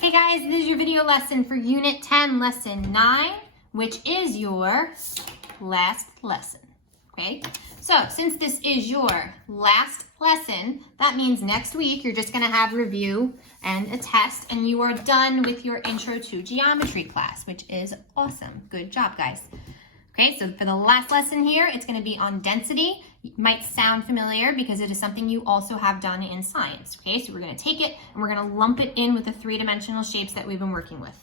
Hey guys, this is your video lesson for Unit 10, Lesson 9, which is your last lesson, okay? So since this is your last lesson, that means next week you're just gonna have review and a test and you are done with your Intro to Geometry class, which is awesome. Good job, guys. Okay, so for the last lesson here, it's gonna be on density. It might sound familiar because it is something you also have done in science, okay? So we're gonna take it and we're gonna lump it in with the three-dimensional shapes that we've been working with.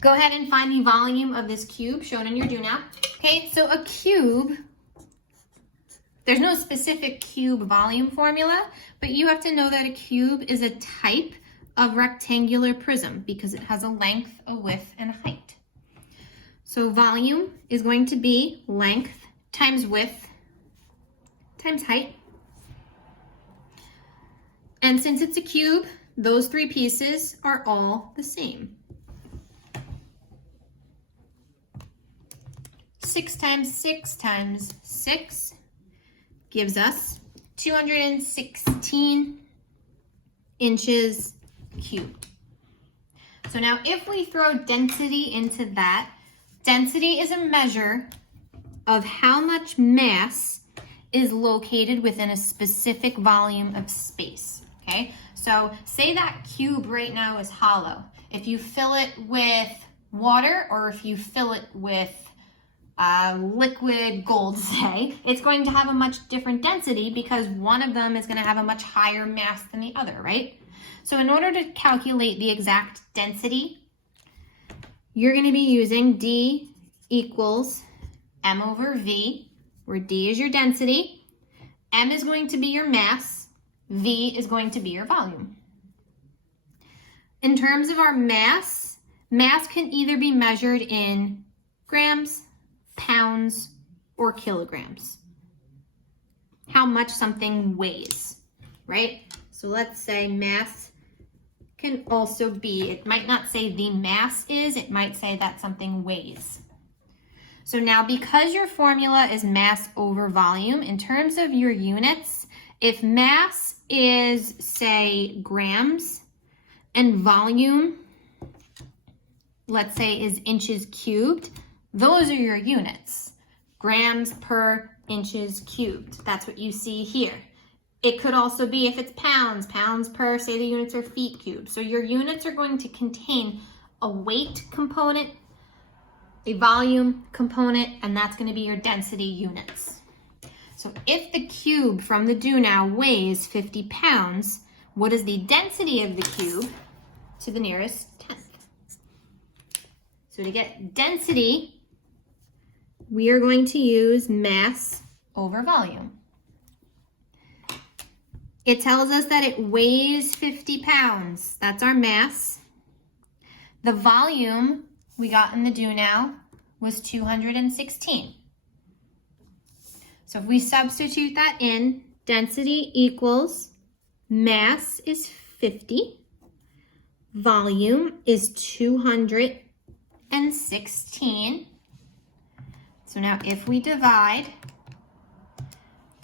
Go ahead and find the volume of this cube shown in your do now. Okay, so a cube, there's no specific cube volume formula, but you have to know that a cube is a type of rectangular prism because it has a length, a width, and a height. So volume is going to be length times width times height. And since it's a cube, those three pieces are all the same. 6 times 6 times 6 gives us 216 inches cubed. So now if we throw density into that, density is a measure of how much mass is located within a specific volume of space, okay? So say that cube right now is hollow. If you fill it with water or if you fill it with liquid gold, say, it's going to have a much different density because one of them is going to have a much higher mass than the other, right? So in order to calculate the exact density, you're going to be using D equals M over V, where D is your density, M is going to be your mass, V is going to be your volume. In terms of our mass, mass can either be measured in grams, pounds, or kilograms. How much something weighs, right? So let's say mass can also be, it might not say the mass is, it might say that something weighs. So now because your formula is mass over volume, in terms of your units, if mass is, say, grams, and volume, let's say, is inches cubed, those are your units. Grams per inches cubed. That's what you see here. It could also be if it's pounds, pounds per, say the units are feet cubed. So your units are going to contain a weight component, a volume component, and that's going to be your density units. So if the cube from the do now weighs 50 pounds, what is the density of the cube to the nearest tenth? So to get density, we are going to use mass over volume. It tells us that it weighs 50 pounds. That's our mass. The volume we got in the do now was 216. So if we substitute that in, density equals mass is 50, volume is 216. So now if we divide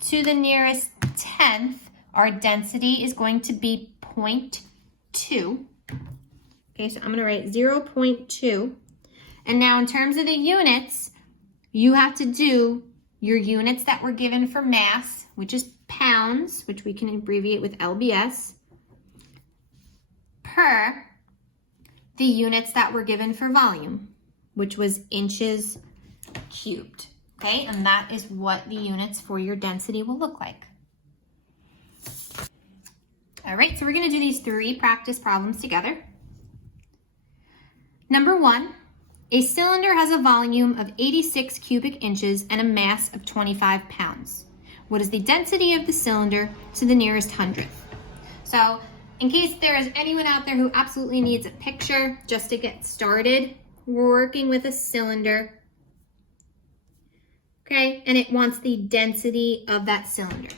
to the nearest tenth, our density is going to be 0.2. Okay, so I'm going to write 0.2. And now in terms of the units, you have to do your units that were given for mass, which is pounds, which we can abbreviate with LBS, per the units that were given for volume, which was inches cubed. Okay, and that is what the units for your density will look like. All right, so we're gonna do these 3 practice problems together. Number 1, a cylinder has a volume of 86 cubic inches and a mass of 25 pounds. What is the density of the cylinder to the nearest hundredth? So in case there is anyone out there who absolutely needs a picture just to get started, we're working with a cylinder, okay? And it wants the density of that cylinder.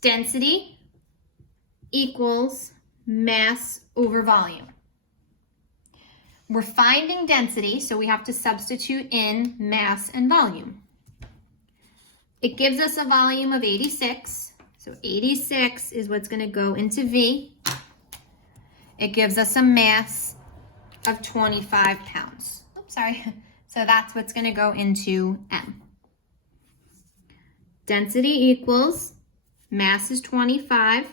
Density equals mass over volume. We're finding density, so we have to substitute in mass and volume. It gives us a volume of 86, So 86 is what's going to go into V. It gives us a mass of 25 pounds. Oops, sorry. So that's what's going to go into M. Density equals mass is 25,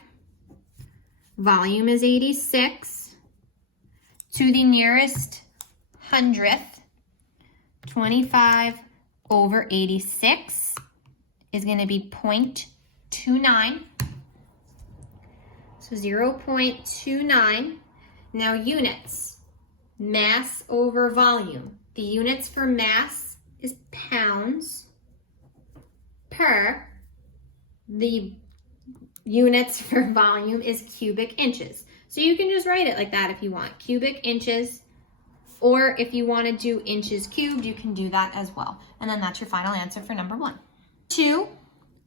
volume is 86, to the nearest hundredth, 25 over 86 is going to be 0.29. So 0.29. Now units, mass over volume. The units for mass is pounds per. The units for volume is cubic inches. So you can just write it like that if you want, cubic inches, or if you want to do inches cubed, you can do that as well. And then that's your final answer for number 1. 2,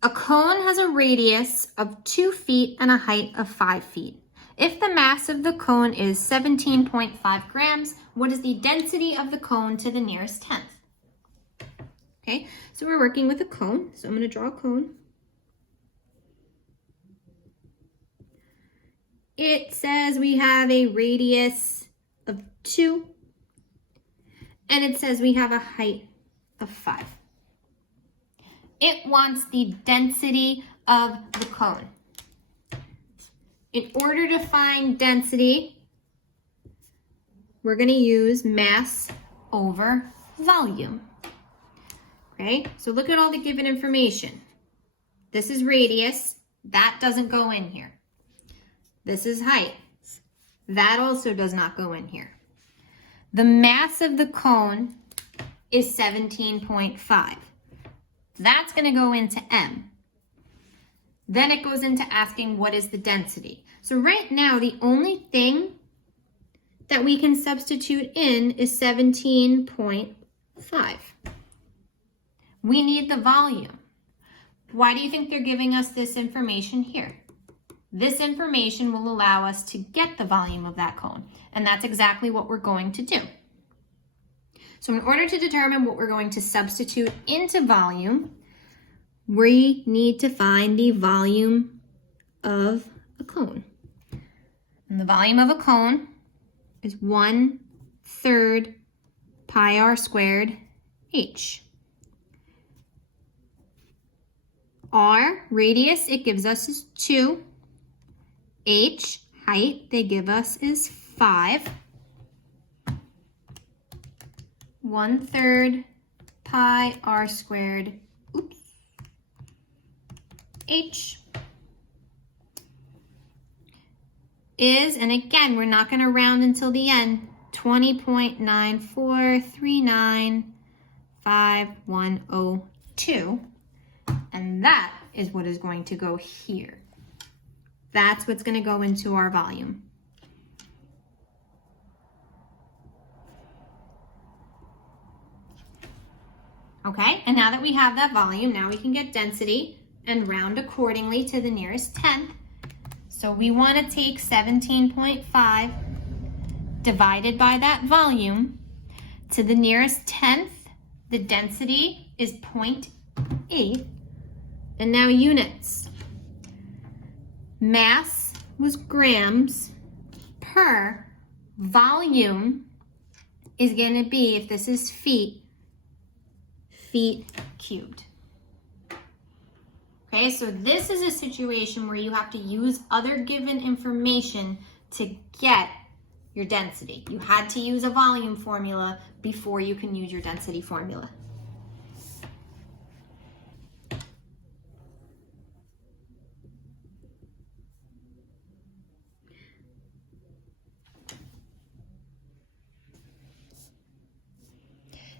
a cone has a radius of 2 feet and a height of 5 feet. If the mass of the cone is 17.5 grams, what is the density of the cone to the nearest tenth? Okay, so we're working with a cone. So I'm going to draw a cone. It says we have a radius of 2, and it says we have a height of 5. It wants the density of the cone. In order to find density, we're going to use mass over volume. Okay, so look at all the given information. This is radius. That doesn't go in here. This is height. That also does not go in here. The mass of the cone is 17.5. That's going to go into M. Then it goes into asking what is the density. So right now, the only thing that we can substitute in is 17.5. We need the volume. Why do you think they're giving us this information here? This information will allow us to get the volume of that cone, and that's exactly what we're going to do. So in order to determine what we're going to substitute into volume, we need to find the volume of a cone. And the volume of a cone is 1/3 pi r squared h. R, radius, it gives us is 2. H, height, they give us is 5. 1/3 pi r squared, h is, and again, we're not going to round until the end, 20.9439510, and that is what is going to go here. That's what's going to go into our volume. Okay, and now that we have that volume, now we can get density and round accordingly to the nearest tenth. So we want to take 17.5 divided by that volume to the nearest tenth. The density is 0.8. And now units. Mass was grams per volume is going to be, if this is feet, feet cubed. Okay, so this is a situation where you have to use other given information to get your density. You had to use a volume formula before you can use your density formula.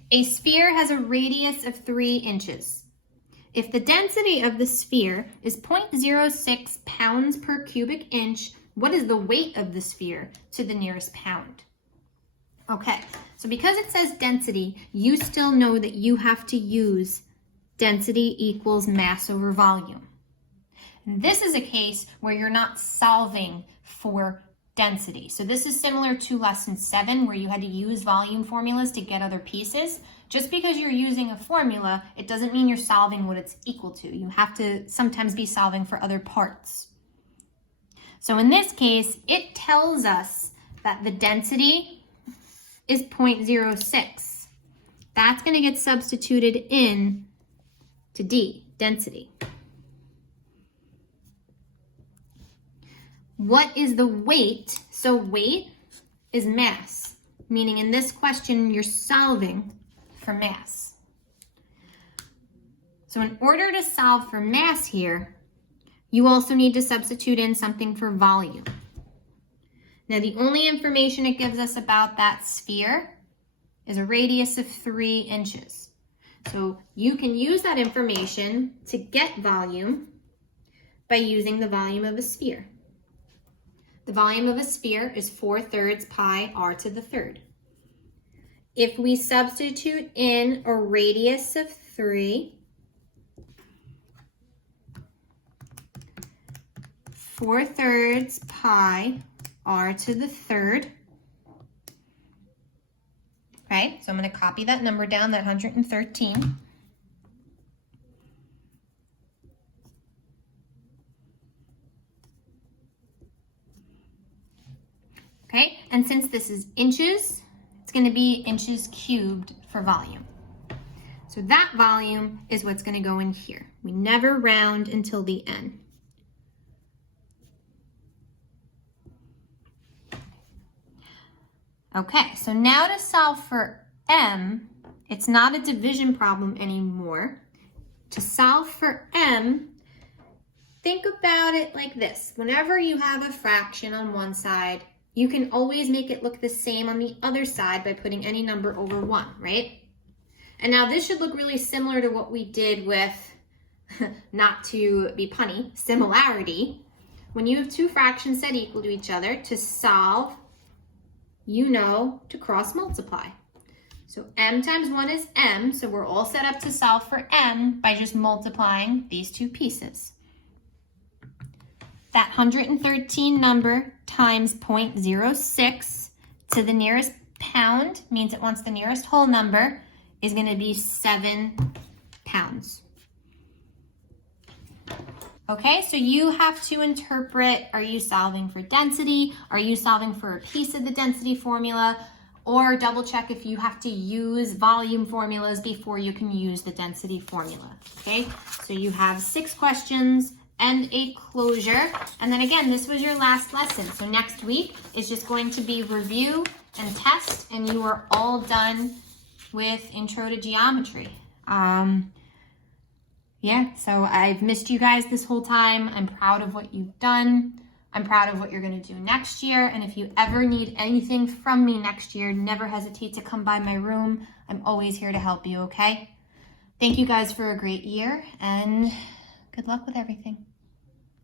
A sphere has a radius of 3 inches. If the density of the sphere is 0.06 pounds per cubic inch, what is the weight of the sphere to the nearest pound? Okay, so because it says density, you still know that you have to use density equals mass over volume. This is a case where you're not solving for density. So this is similar to lesson 7 where you had to use volume formulas to get other pieces. Just because you're using a formula, it doesn't mean you're solving what it's equal to. You have to sometimes be solving for other parts. So in this case, it tells us that the density is 0.06. That's going to get substituted in to D, density. What is the weight? So weight is mass, meaning in this question, you're solving for mass. So in order to solve for mass here, you also need to substitute in something for volume. Now, the only information it gives us about that sphere is a radius of 3 inches. So you can use that information to get volume by using the volume of a sphere. The volume of a sphere is 4/3 pi r to the third. If we substitute in a radius of 3, 4/3 pi r to the third. Okay, so I'm going to copy that number down, that 113. Okay, and since this is inches, it's going to be inches cubed for volume. So that volume is what's going to go in here. We never round until the end. Okay, so now to solve for m, it's not a division problem anymore. To solve for m, think about it like this. Whenever you have a fraction on one side, you can always make it look the same on the other side by putting any number over 1, right? And now this should look really similar to what we did with, not to be punny, similarity. When you have two fractions set equal to each other, to solve, you know to cross multiply. So m times 1 is m, so we're all set up to solve for m by just multiplying these two pieces. That 113 number times 0.06 to the nearest pound means it wants the nearest whole number is going to be 7 pounds. Okay, so you have to interpret, are you solving for density? Are you solving for a piece of the density formula? Or double check if you have to use volume formulas before you can use the density formula. Okay, so you have 6 questions and a closure. And then again, this was your last lesson. So next week is just going to be review and test, and you are all done with Intro to Geometry. Yeah, so I've missed you guys this whole time. I'm proud of what you've done. I'm proud of what you're going to do next year. And if you ever need anything from me next year, never hesitate to come by my room. I'm always here to help you, okay? Thank you guys for a great year, and good luck with everything.